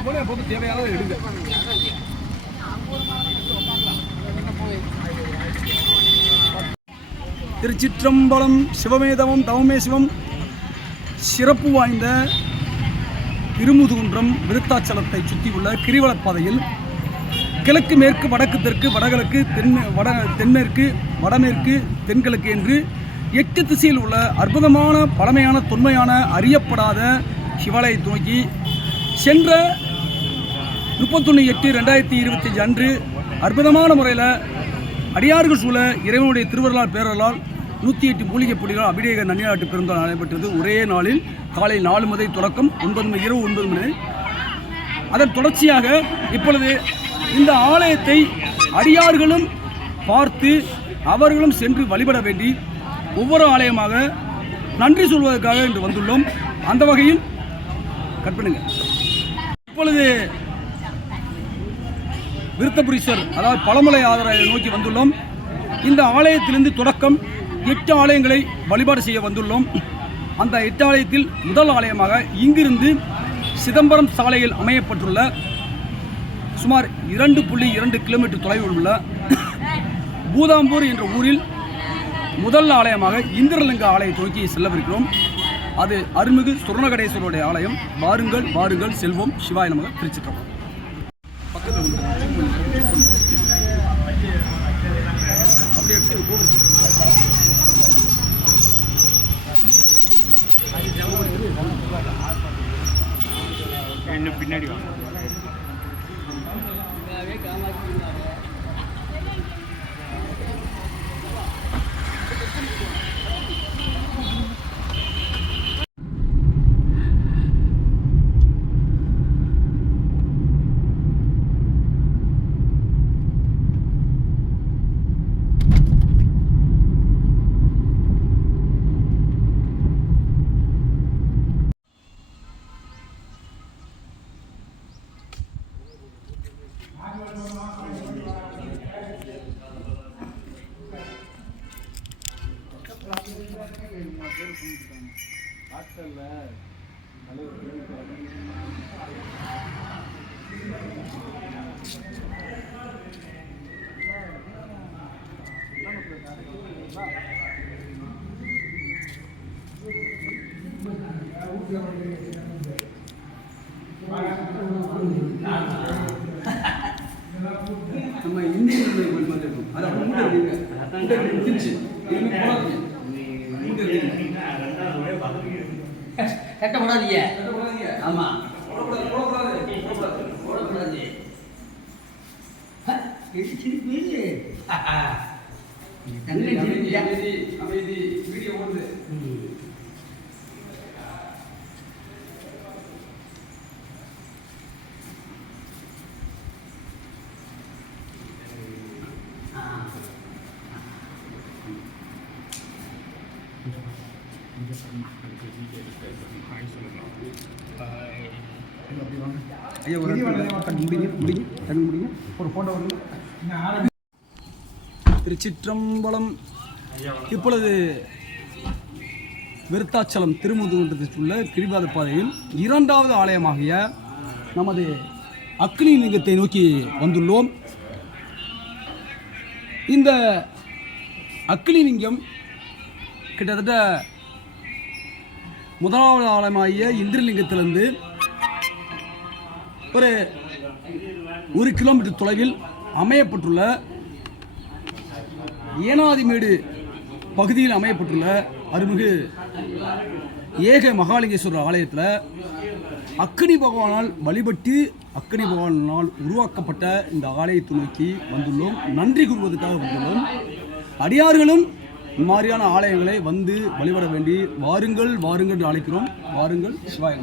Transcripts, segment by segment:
முடிஞ்சாம போட்டு தேவையான எடுங்க. திருச்சிற்றம்பலம் சிவமேதவம் தவமே சிவம் சிறப்பு வாய்ந்த இருமுதுகுன்றம் விருத்தாச்சலத்தை சுற்றியுள்ள கிரிவலப்பாதையில் கிழக்கு மேற்கு வடக்கு தெற்கு வடகிழக்கு தென் வட தென்மேற்கு வடமேற்கு தென்கிழக்கு என்று எட்டு திசையில் உள்ள அற்புதமான பழமையான தொன்மையான அறியப்படாத சிவலை நோக்கி சென்ற முப்பத்தொன்று எட்டு ரெண்டாயிரத்தி இருபத்தஞ்சு அன்று அற்புதமான முறையில் அடியார்கள் சூழ இறைவனுடைய திருவருளால் பேரலால் நூற்றி எட்டு மூலிகை பொடிகள் அபிடேக நன்னியாட்டு பெருந்தாள் நடைபெற்றது. ஒரே நாளில் காலை நாலு மணி தொடக்கம் ஒன்பது மணி இரவு ஒன்பது மணி. அதன் தொடர்ச்சியாக இப்பொழுது இந்த ஆலயத்தை அடியார்களும் பார்த்து அவர்களும் சென்று வழிபட வேண்டி ஒவ்வொரு ஆலயமாக நன்றி சொல்வதற்காக இன்று வந்துள்ளோம். அந்த வகையில் கற்பனைங்க இப்பொழுது விருத்தபுரீஸ்வர் அதாவது பழமலை ஆதரவை நோக்கி வந்துள்ளோம். இந்த ஆலயத்திலிருந்து தொடக்கம் எட்டு ஆலயங்களை வழிபாடு செய்ய வந்துள்ளோம். அந்த எட்டு ஆலயத்தில் முதல் ஆலயமாக இங்கிருந்து சிதம்பரம் சாலையில் அமையப்பட்டுள்ள சுமார் இரண்டு புள்ளி இரண்டு கிலோமீட்டர் தொலைவில் உள்ள பூதாம்பூர் என்ற ஊரில் முதல் ஆலயமாக இந்திரலிங்க ஆலயத்தை நோக்கி செல்லவிருக்கிறோம். அது அருள்மிகு சுரணகடேஸ்வரருடைய ஆலயம். வாருங்கள் வாருங்கள் செல்வம். சிவாய நமக திருச்சிற்றம்பலம். பக்கத்தில் இன்னும் பின்னாடி வாங்க. நம்ம இந்தியன் கோயில் மாதிரி இருக்கும் அது அப்படி மூட்டை எடுங்க மூட்டை எடுத்து முடிஞ்சிருச்சு இனிமே போடாதீங்க மூட்டை எடுங்க கட்ட போடாதீங்க. ஆமா. அமைதி வீடியோ ஓடுது. ஐயா ஒரு ஒரு ஃபோட்டோ திருச்சிற்றம்பலம். இப்பொழுது விருத்தாச்சலம் திருமுதுகுன்றத்தில் உள்ள கிரிபாத பாதையில் இரண்டாவது ஆலயமாகிய நமது அக்னி லிங்கத்தை நோக்கி வந்துள்ளோம். இந்த அக்னி லிங்கம் கிட்டத்தட்ட முதலாவது ஆலயமாகிய இந்திரலிங்கத்திலிருந்து ஒரு ஒரு கிலோமீட்டர் தொலைவில் அமையப்பட்டுள்ள ஏனாதிமேடு பகுதியில் அமையப்பட்டுள்ள அருள்மிகு ஏக மகாலிங்கேஸ்வரர் ஆலயத்தில் அக்னி பகவானால் வழிபட்டு அக்னி பகவானால் உருவாக்கப்பட்ட இந்த ஆலயத்தை நோக்கி வந்துள்ளோம். நன்றி கூறுவதற்காக வந்துள்ளோம். அடியார்களும் இம்மாதிரியான ஆலயங்களை வந்து வழிபட வேண்டி வாருங்கள் வாருங்கள் என்று அழைக்கிறோம். வாருங்கள். சிவாய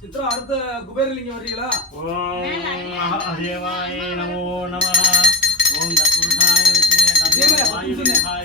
சித்ரா அடுத்த குபேரலிங்கம் வர்றீங்களா? ஓம் அதேவாயே நமோ நம. ஓம் தத்மசாய வித்மே தத்மசாய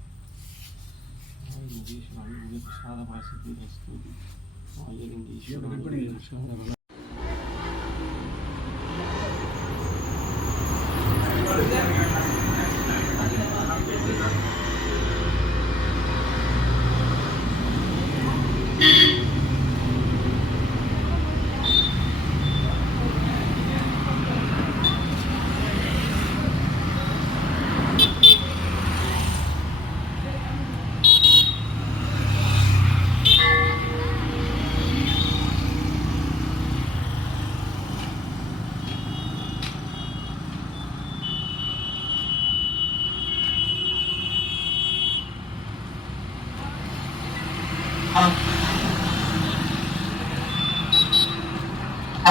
प्रसादबल सिद्धिरस्तु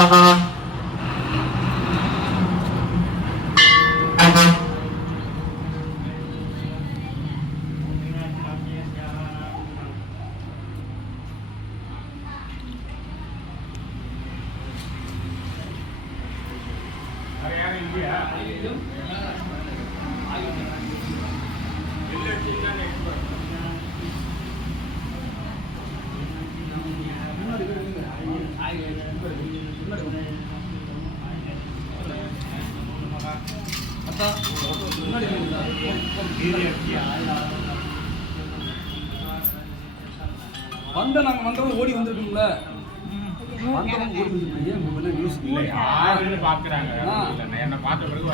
哈哈。வந்த நாங்கள் வந்தவங்க ஓடி வந்திருக்கோம்ல வந்தவங்க ஓடி வந்திருக்கீங்க உங்க மேல நியூஸ் இல்ல ஆ. இல்ல என்ன பார்த்த பிறகு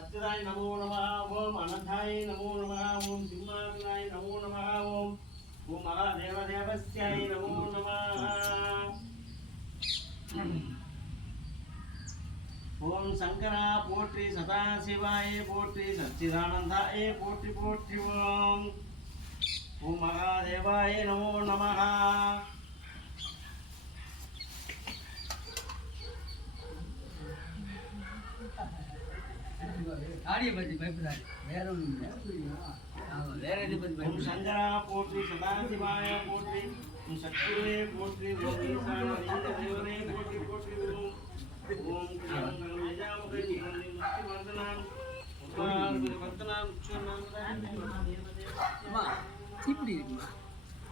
ஈசாய நமோ நமோ ஓம் அனந்தாய நமோ நமः ஓம் சிம்மாசனாய நமோ நமः ஓம் ஓம் மகாதேவதேவஸ்யாய நமோ நமः ஓம் சங்கரா போற்றி சதாசிவாயே போற்றி சச்சிதானந்தாயே போற்றி போற்றி ஓம். ஓம் மகாதேவாய நமோ நமः ஆடியை பற்றி பயப்படாது. வேற ஒன்றும் இல்லை. வேற எதை சங்கரா போற்றி சதாசிவாய போற்றி ஓம் சக்திவே போற்றி ஓம் ஈசான தேவனே போற்றி போற்றி ஓம் தீப்பிடி இருக்குமா?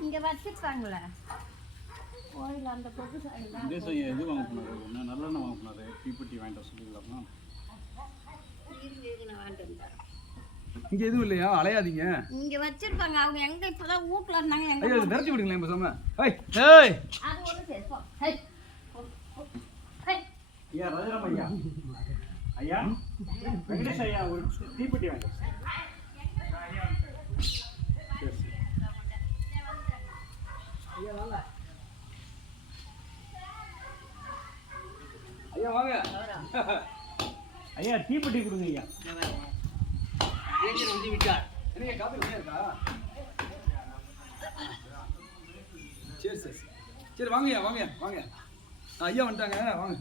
இங்க வச்சிருக்காங்களே. கோயில் அந்த தேசம் எது வாங்க போனாரு? ஒன்று நல்லெண்ணெய் வாங்க போனாரு? தீப்பெட்டி வாங்கிட்டு வர சொல்லிக்கலாமா இங்க எதுவும் இல்லையா? அலையாதீங்க. இங்க வச்சிருப்பாங்க. அவங்க எங்க இப்பதான் வீட்ல இருந்தாங்க? எங்க ஐயா விரட்டி விடுங்களேன் பேசாம. ஏய் ஏய். அது ஒண்ணு சேர்ப்போம் ஹை. ஹை. ஐயா ராஜாராம் ஐயா ஐயா வெங்கடேஷ் ஐயா ஒரு தீப்பெட்டி வர சரி, சரி. ஐயா வாங்க. ஐயா தீப்பெட்டி கொடுங்க ஐயா. ரேஞ்சர் வந்து விட்டார். என்னங்க இருக்கா? சரி சரி. சரி. வாங்கய்யா வாங்கய்யா வாங்க. ஐயா வந்துட்டாங்க வாங்க.